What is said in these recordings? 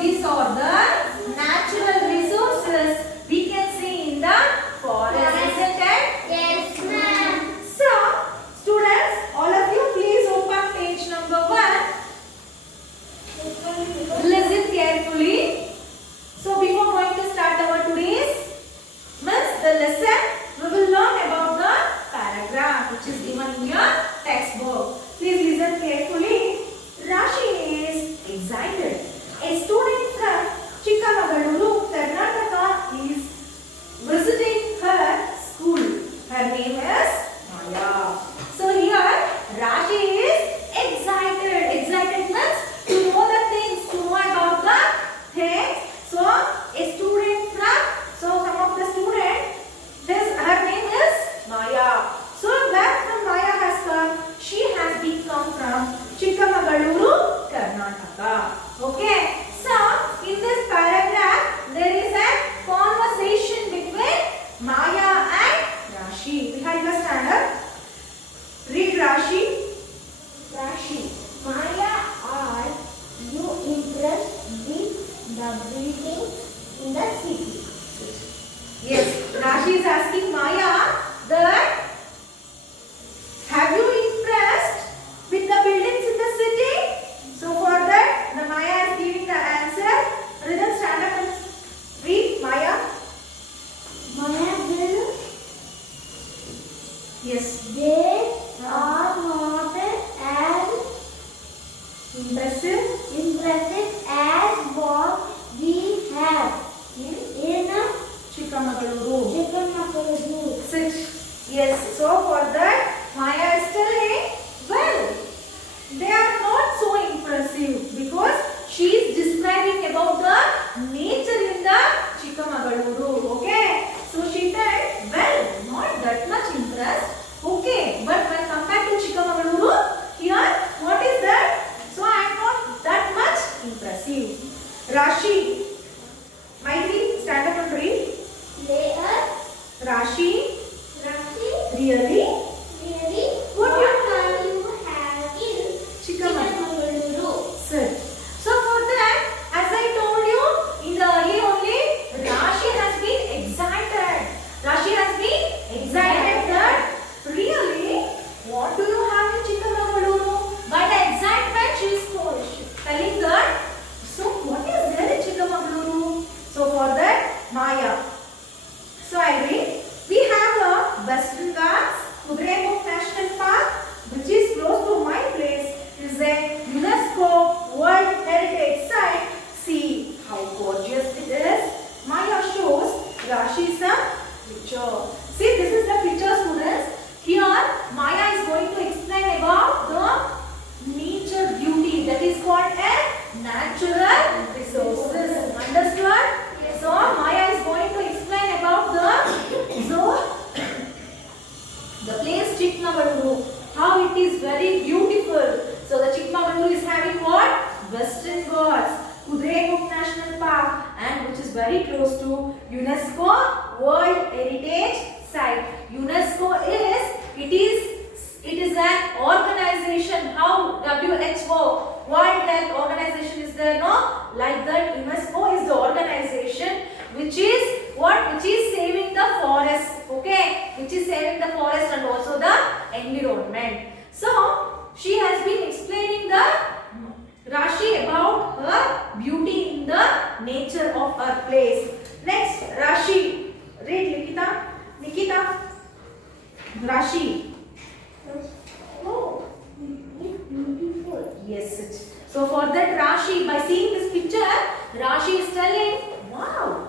these are the natural resources we can see in the forest, isn't it? Yes, ma'am. So, students, all of you please open page number 1. Listen carefully. So, before going to start our today's the lesson, we will learn about the paragraph which is given in your textbook. Please listen carefully. Rashi is excited. A student from Chikamagaluru, Karnataka is visiting her school. Her name is Maya. So here Rashi is excited. Excited means to know the things, to know about the things. So a student from, so some of the student, her name is Maya. So where from Maya has come? She has been come from Chikamagaluru, Karnataka. Okay. So in this paragraph there is a conversation between Maya and Rashi. Behind the stand up. Read Rashi. Rashi. Maya, are you impressed with the buildings in the city? Yes, Rashi is asking Maya that have you impressed with the buildings in the city? So for that, the Maya is giving the answer. Rhythm, stand up and read Maya. Maya will. Yes. They are not as impressive as what we have in Chikamagaluru. Chikamagaluru. Sit. Yes. So for that, Maya is telling, well, they are not so impressive because she is describing about the nature in the Chikamagaluru. Okay. So she said, well, not that much impressed. Okay. But when compared to Chikamagaluru, here, what is that? So I am not that much impressive. Rashi. Maitri, stand up and read. Later, Rashi. really, What are you have in Chikamagaluru. Sit. So for that, as I told you in the early only, Rashi has been excited. Rashi has been excited that really, what do you have in Chikamagaluru? By the excitement, she is telling that. So what is there in Chikamagaluru? So for that, Maya. So I read. We have a Western Ghats, Grade-4 National Park, which is close to my place, is a UNESCO World Heritage Site. See how gorgeous it is. Maya shows Rashi some picture. See, this is the picture, students. Here, Maya is going to explain about the nature beauty that is called a natural resources. Understood? So Maya is going to explain about the place Chikmagaluru, how it is very beautiful. So the Chikmagaluru is having what? Western Ghats, Grade-4 National Park, and which is very close to UNESCO World Heritage Site. UNESCO it is an organization. How WHO, World Health Organization is there, no? Like that, UNESCO is the organization which is what? Which is saving the forest. Okay, which is saving the forest and also the environment. So she has been explaining the Rashi about her beauty in the nature of her place. Next, Rashi. Read Nikita. Rashi. Oh, it's beautiful. Yes. So for that Rashi, by seeing this picture, Rashi is telling, wow,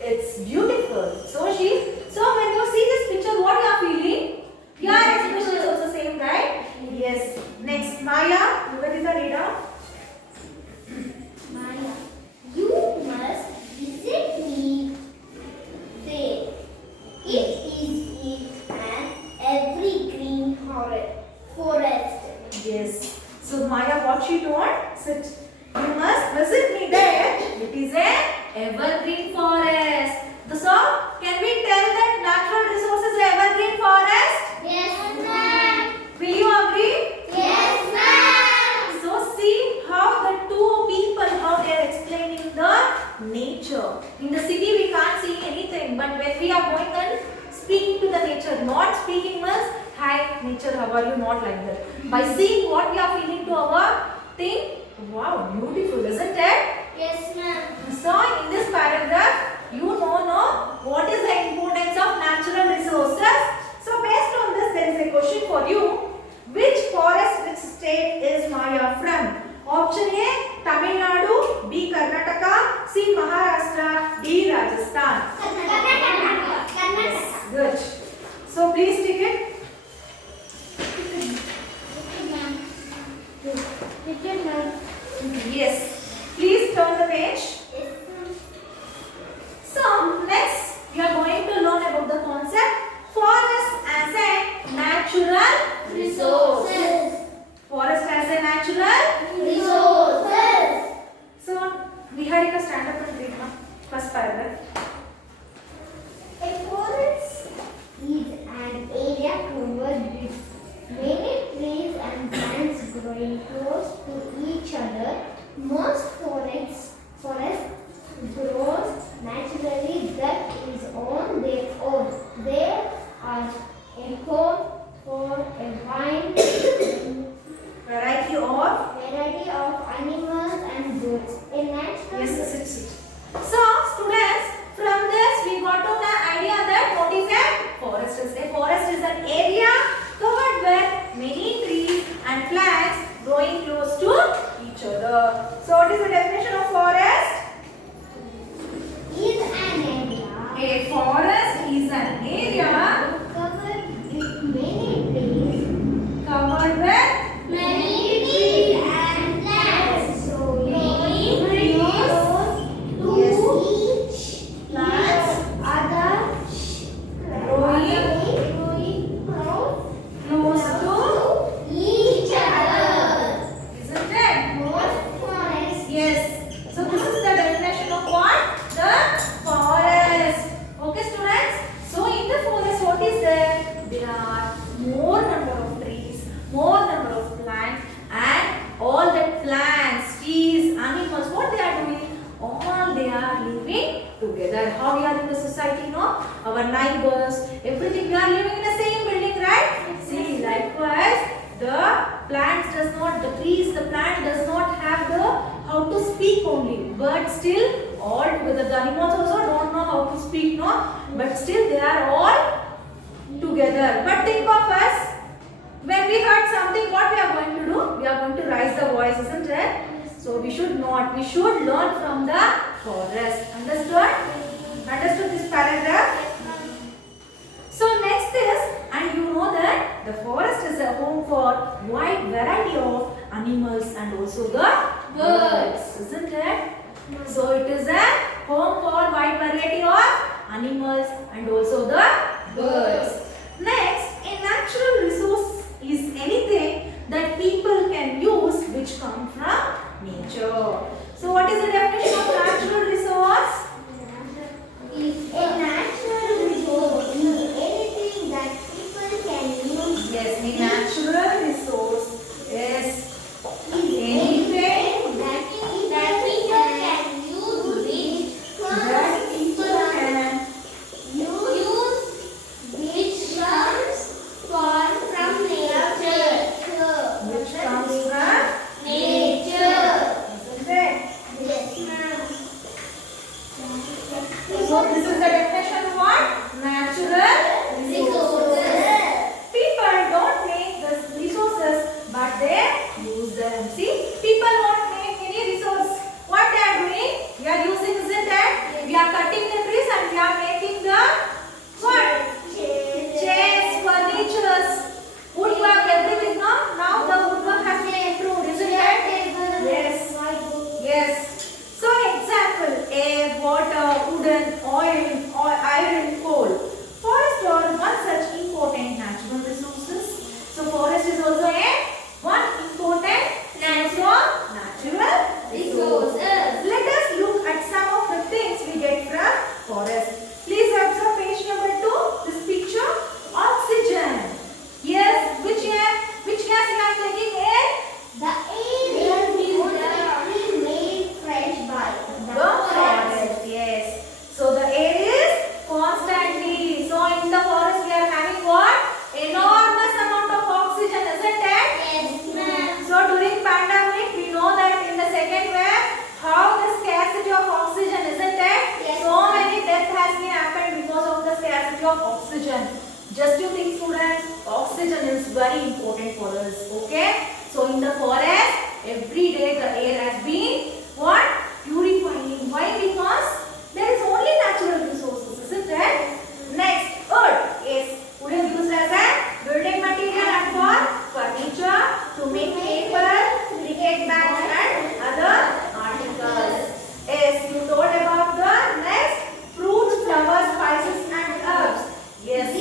it's beautiful. So when you see this picture, what you are feeling? Your expression is also same, right? Yes. Next, Maya, where is the reader? Maya, you must visit me there. It is an evergreen forest. Yes. So Maya, what she told? Sit. You must visit me there. It nature. In the city we can't see anything, but when we are going and speaking to the nature, not speaking means hi nature, how are you, not like that. By seeing what we are feeling to our thing, wow, beautiful, isn't it? Yes, ma'am. So in this paragraph, you know what is the importance of natural resources. So based on this, there is a question for you. Which forest, which state is Maya from? Option A, Tamil Nadu, B, Karnataka, C, Maharashtra, D, Rajasthan. Karnataka. Yes, good. So please take it. Yes. Please turn the page. So next we are going to learn about the concept forest as a natural resource. Forest as a natural Resources. So Viharika, stand up and read now. First paragraph. A forest is an area covered with many trees and plants growing close to each other. Most forests grows naturally, that is on their own. They are a home for a wide Variety of variety of animals and birds. A natural yes, sit. So students, from this we got to the idea that what is a forest is. A forest is an area covered with many trees and plants growing close to each other. So what is the definition of forest? is an area A forest is an area covered with many trees. covered with Many trees and plants growing close to each other. Growing close to, each other. isn't it? Most forests Yes. So this is the definition of what? The forest. Okay students. So in the forest what is there? There are more number of trees, more number of plants, and all the plants, trees, animals, what they are doing? All they are living together. How we are in the society, no? Our neighbors, everything, we are living in the same building, right? See, likewise, the plants does not, the trees, the plant does not have the how to speak only, but still all together. The animals also don't know how to speak, no? But still they are all together. But think of us, when we heard something, what we are going to do? We are going to raise the voice, isn't it? So we should not. We should learn from the forest. Understood? Understood this paragraph? So next is, and you know that the forest is a home for wide variety of animals and also the birds, isn't it? So it is a home for wide variety of animals and also the birds. Next, a natural resource is anything that people can use which come from nature. So what is the definition of natural resource? A natural resource is anything that people can use. Yes, a natural resource is Anything that people can use that people can use which comes from nature. which comes from Nature. isn't it? Yes, ma'am. So this is the definition of what? Natural resources. People don't make the resources but they use them. See, people won't make any resource. What they are doing? We are using, isn't it? We are cutting the trees and we are making the what? Chairs, furnitures, woodwork, everything. Now the woodwork has been improved, isn't it? Yes. Yes. So example, air, water, wooden, oil, oxygen. Just you think students, oxygen is very important for us. Okay. So in the forest, every day the air has been what? Purifying. Why? Because there is only natural resources, isn't it? Next, earth. Yes, wood is used as a building material and for furniture, to make paper, cricket bats and other articles. Yes, you told about the next fruits, flowers, spices and herbs. Yes,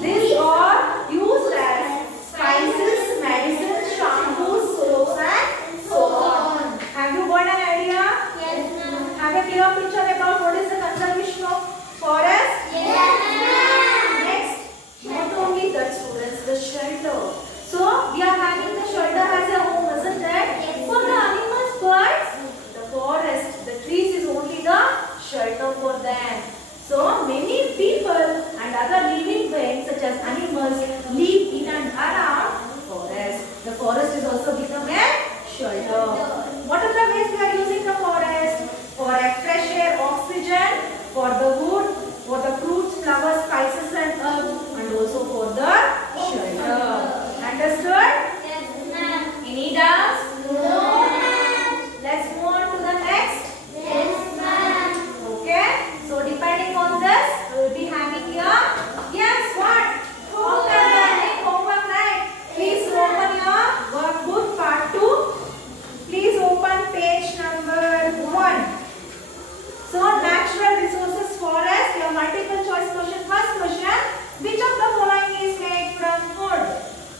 these are used as spices, medicines, shampoos, soaps and so on. Have you got an idea? Yes, ma'am. Have a clear picture about what is the conservation of forest? Yes, ma'am. Next, not only that students, the shelter. So, we are having the shelter as a home, isn't it? Yes. For the animals, birds, the forest, the trees is only the shelter for them. So, many people and other living beings such as animals live in and around forest. The forest is also become a shelter. What are the ways we are using the forest? For a fresh air, oxygen, for the wood, for the fruits, flowers, spices and herbs, and also for the shelter. Understood? Yes, ma'am. Any doubts? No, ma'am. Let's move on to the next. Yes, ma'am. Okay. So depending on this, we will be having here. Yes, what? Homework, right? Please open your workbook part 2. Please open page number 1. So natural resources forest. Your multiple choice question. First question. Which of the following is made from wood?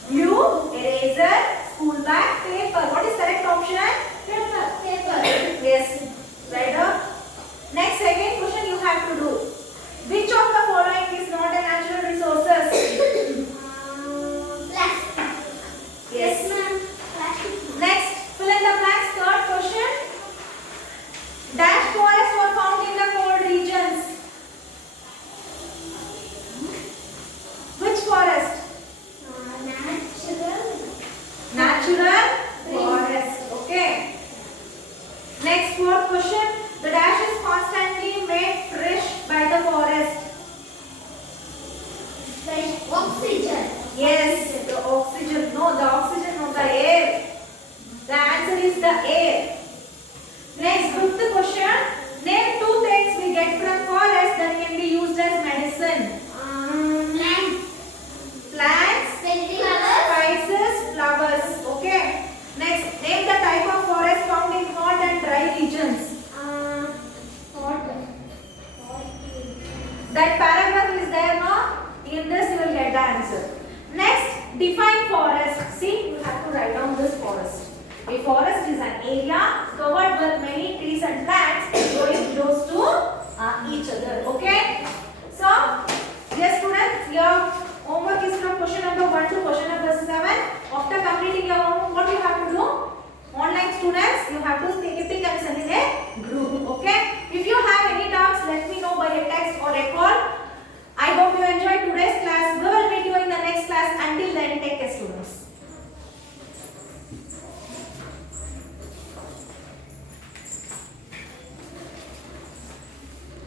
Glue, eraser, school bag, paper. What is correct option? Paper. Yes. Right up. Next, second question you have to do. Which of the following is not a natural resources? Plastic. Yes. ma'am. Plastic. Next, fill in the blanks. Third question. Dash forests were found in the cold regions. Which forest? Natural forest. Okay. Next, fourth question. The dash is constantly made fresh by the forest. Fresh oxygen. Yes, the oxygen. No, the oxygen, not the air. The answer is the air. Next, fifth question. Name 2 things we get from forest that can be used as medicine. Plants. Plants, spices, flowers. Okay. Next, name the type of forest found in hot and dry regions. That paragraph is there, no? In this you will get the answer. Next, define forest. See, you have to write down this forest. A forest is an area covered with many trees and plants growing close to each other. Okay? So, yes students, your homework is from question number 1 to